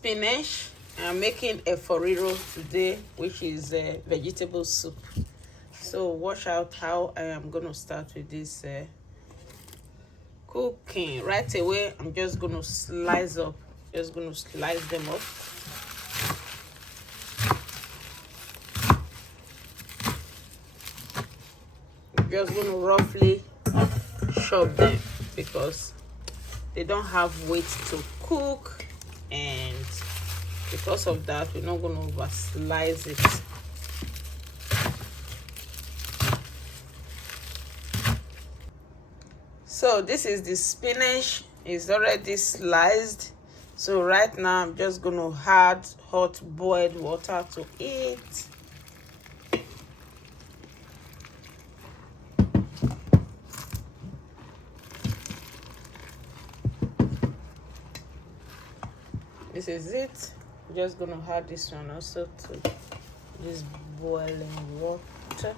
spinach. I'm making Efo Riro today, which is vegetable soup. So watch out how I am going to start with this cooking. Right away, I'm just going to slice them up. I'm just going to roughly chop them because they don't have weight to cook, and because of that we're not going to over slice it. So this is the spinach, it's already sliced. So right now I'm just going to add hot boiled water to it. This is it. I'm just going to add this one also to this boiling water.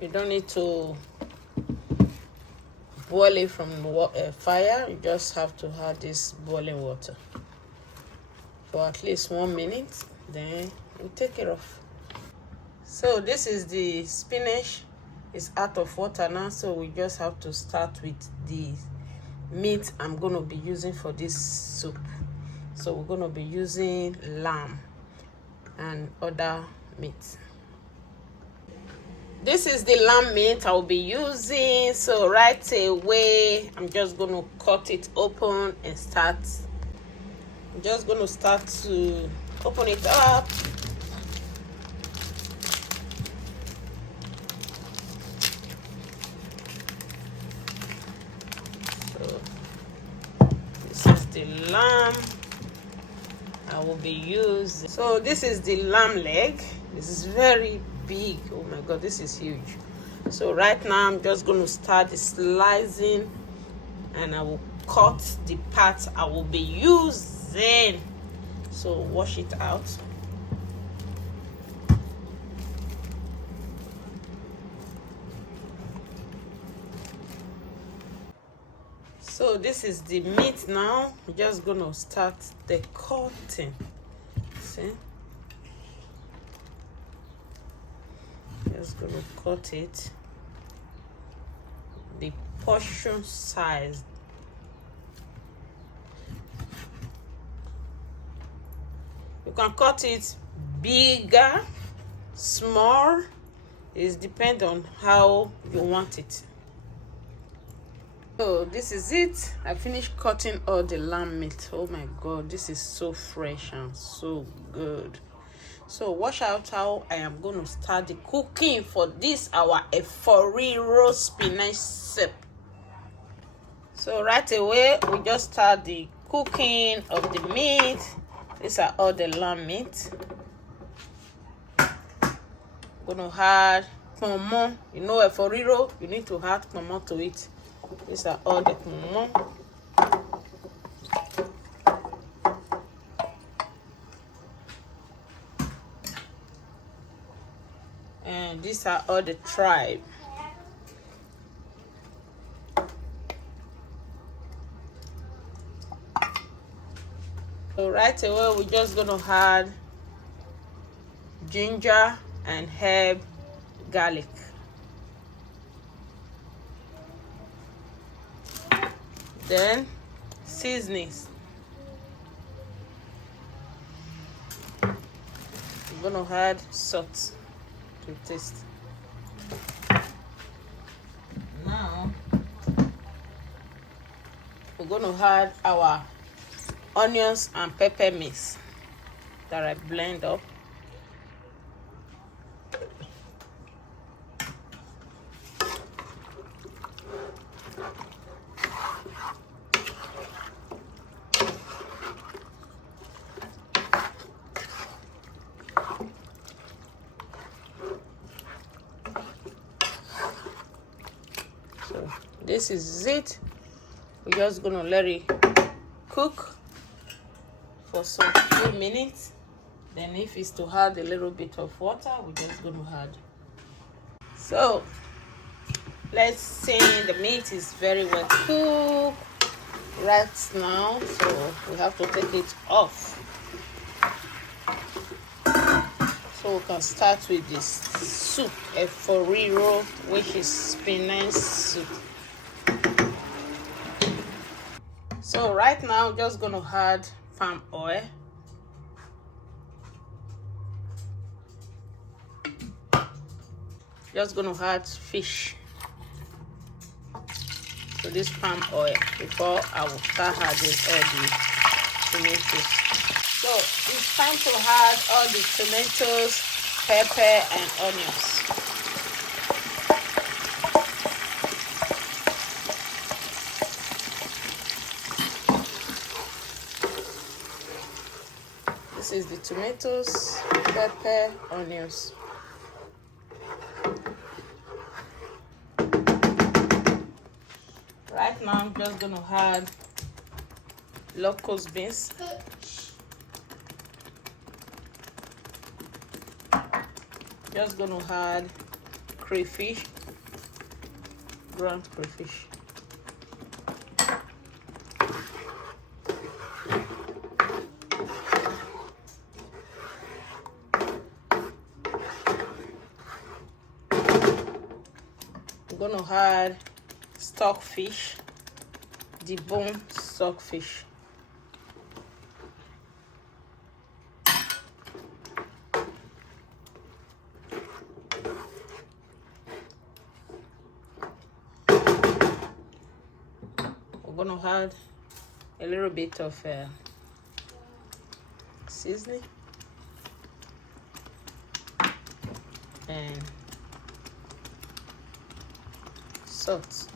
You don't need to boil it from fire. You just have to add this boiling water for at least 1 minute, then you take it off. So this is the spinach. It's out of water now, so we just have to start with the meat I'm going to be using for this soup. So we're going to be using lamb and other meat. This is the lamb meat I'll be using. So right away I'm just going to cut it open and start. I'm just going to start to open it up. So this is the lamb I will be using. So this is the lamb leg. This is very big. Oh my god, this is huge. So right now I'm just going to start the slicing, and I will cut the parts I will be using. So wash it out. So this is the meat now. I'm just going to start the cutting. See? Just going to cut it the portion size. You can cut it bigger, small. It depends on how you want it. So this is it. I finished cutting all the lamb meat. Oh my god, this is so fresh and so good. So watch out how I am going to start the cooking for this our Efo Riro spinach soup. So right away we just start the cooking of the meat. These are all the lamb meat. I'm going to add pomo. You know, Efo Riro, you need to add pomo to it. These are all the pomo. And these are all the tribe. So right away we're just gonna add ginger and herb garlic. Then seasonings. I'm gonna add salt to taste. Now we're gonna add our onions and pepper mix that I blend up. So this is it. We're just gonna let it cook for some few minutes. Then if it's to add a little bit of water, we're just going to add. So let's say the meat is very well cooked right now, so we have to take it off. So we can start with this soup, Efo Riro, which is spinach soup. So right now, I'm just gonna add palm oil. Just gonna add fish to this palm oil before I will start adding all the tomatoes. So it's time to add all the tomatoes, pepper, and onions. This is the tomatoes, pepper, onions. Right now, I'm just gonna add locust beans. Just gonna add crayfish, ground crayfish. I'm gonna add stockfish, deboned stockfish. We're gonna add a little bit of seasoning and salt.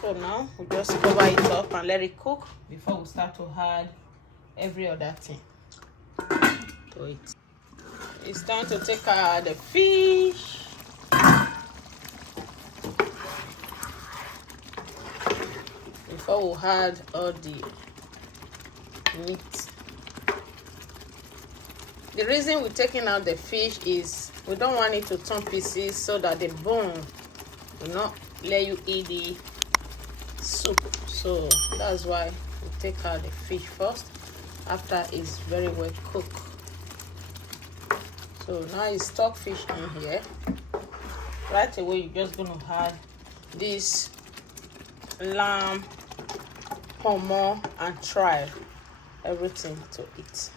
So now we just cover it up and let it cook before we start to add every other thing to it. It's time to take out the fish. Before we add all the meat. The reason we're taking out the fish is we don't want it to turn pieces so that the bone will not let you eat the soup. So that's why we take out the fish first after it's very well cooked. So now it's stockfish in here. Right away, you're just gonna add this lamb, pomo, and tribe, everything to it.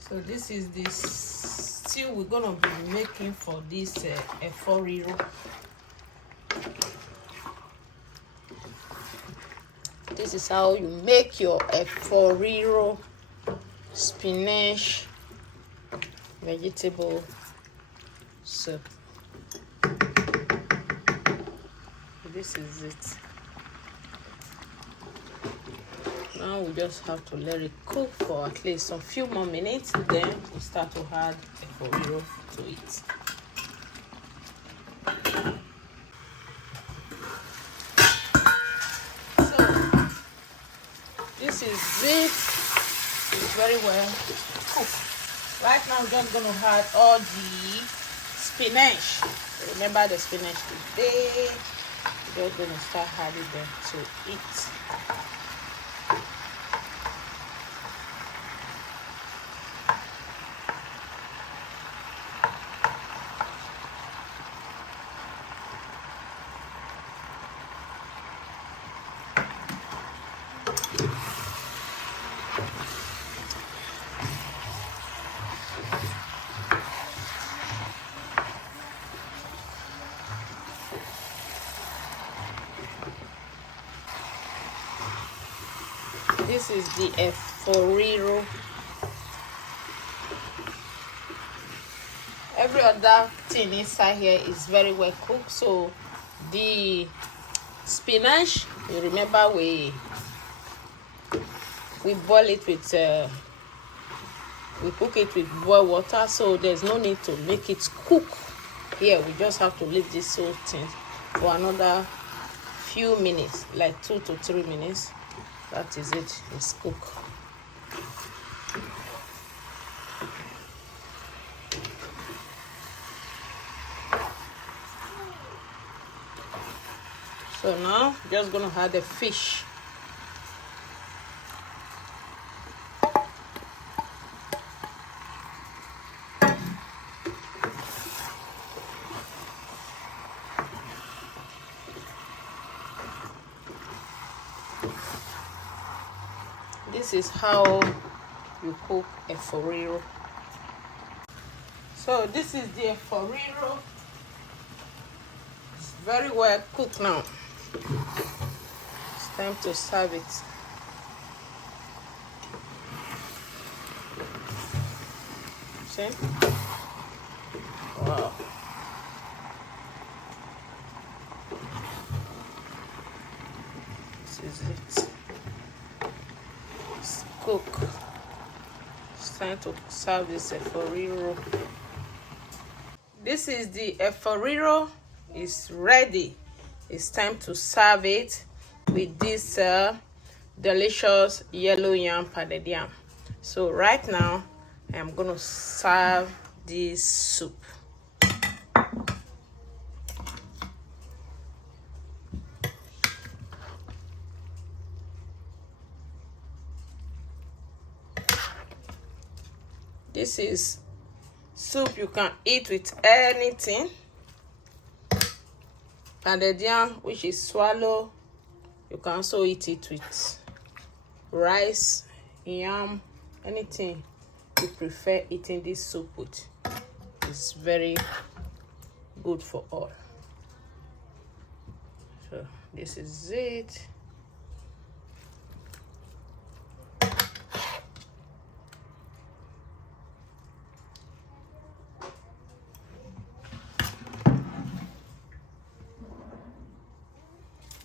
So this is the stew we're gonna be making for this Efo Riro. This is how you make your Efo Riro spinach vegetable soup. This is it. Now we just have to let it cook for at least a few more minutes, then we start to add Efo Riro to it. This is it. It's very well cooked. Right now, we're just going to add all the spinach. Remember the spinach today. We're just going to start adding them to it. This is the Efo Riro. Every other thing inside here is very well cooked. So the spinach, you remember we boil it with we cook it with boiled water, so there's no need to make it cook here. We just have to leave this whole thing for another few minutes, like 2 to 3 minutes. That is it. It's cooked. So now just gonna add the fish. This is how you cook Efo Riro. So this is the Efo Riro. It's very well cooked now. It's time to serve it. See? Wow. This is it. It's cooked. It's time to serve this Efo Riro. This is the Efo Riro. It's ready. It's time to serve it with this delicious yellow yam pounded yam. So right now I'm gonna serve this soup. This is soup you can eat with anything. Pounded yam, which is swallow, you can also eat it with rice, yam, anything you prefer eating this soup with. It's very good for all. So this is it.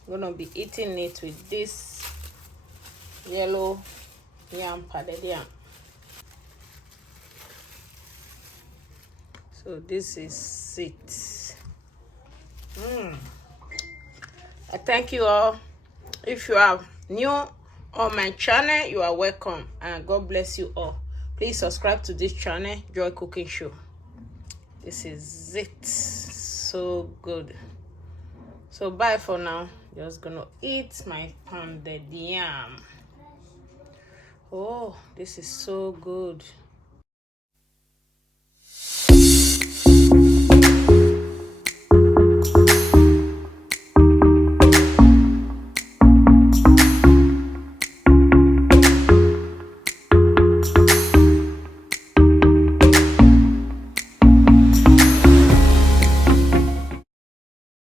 I'm gonna be eating it with this yellow yam pounded yam. So this is it. I thank you all. If you are new on my channel, you are welcome, and God bless you all. Please subscribe to this channel, Joy Cooking Show. This is it. So good. So bye for now. Just gonna eat my pounded yam. Oh, this is so good.